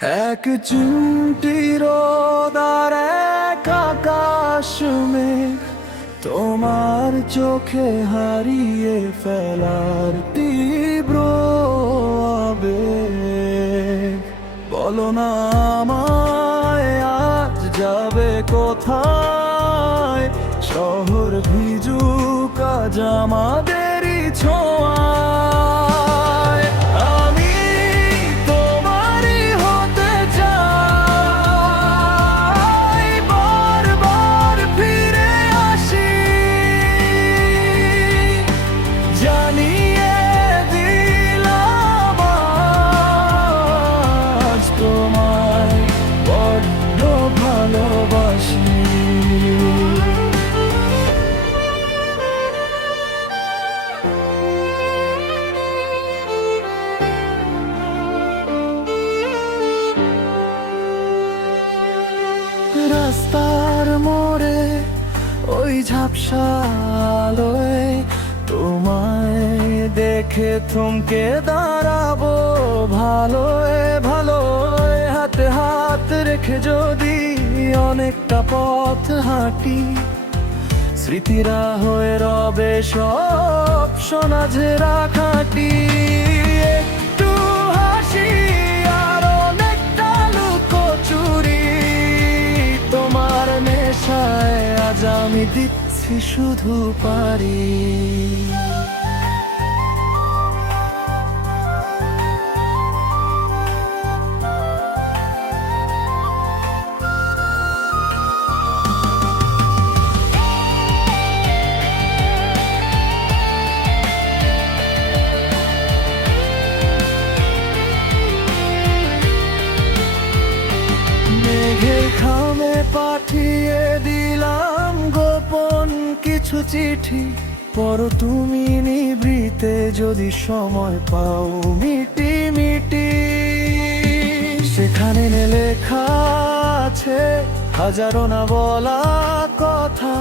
এক চিমটির রোদার এক আকাশ মেঘ তোমার চোখে হারিয়ে ফেলার তীব্র আবেগ। বলো না আমায় আজ যাবে কোথায়, শহর ভিজুক আজ আমাদেরই ছোঁয়ায়। আমি তোমারই হতে চাই, বারবার ফিরে আসি, জানিয়ে দিলাম আজ তোমায় বড্ড ভালোবাসি। রাস্তার মোড়ে ওই ঝাপসা আলোয় তোমায় দেখে থমকে দাঁড়াবো, ভালোয় ভালোয় হাতে হাত রেখে যদি অনেকটা পথ হাঁটি, স্মৃতিরা হয়ে রবে সব সোনা ঝেরা খাঁটি। একটু হাসি আর অনেকটা লুকোচুরি, তোমার নেশায় আজ আমি দিচ্ছি শুধু পারি। মেঘের খামে পাঠিয়ে দিলাম গোপন কিছু চিঠি, পড়ো তুমি নিভৃতে যদি সময় পাও মিটি মিটি। সেখানে লেখা আছে হাজারো না বলা কথা,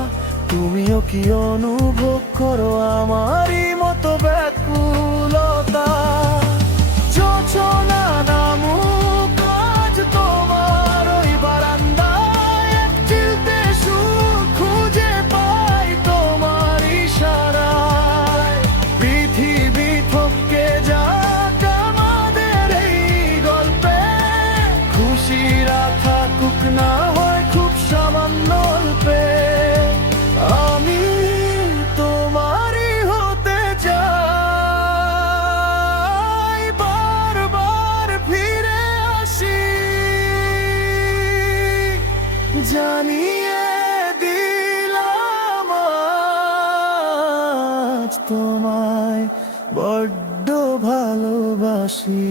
তুমিও কি অনুভব করো আমারই মতো ব্যাকুলতা। যোচনা নামুক আজ তোমার ওই বারান্দায়, এক চিলতে সুখ খুঁজে পাই তোমার ইশারায়। পৃথিবী থমকে যাক আমাদের এই গল্পে, খুশিরা থাকুক না হয় খুব সামান্য অল্পে। আমি তোমারই হতে চাই, বারবার ফিরে আসি, জানিয়ে দিলাম আজ তোমায় বড্ড ভালোবাসি।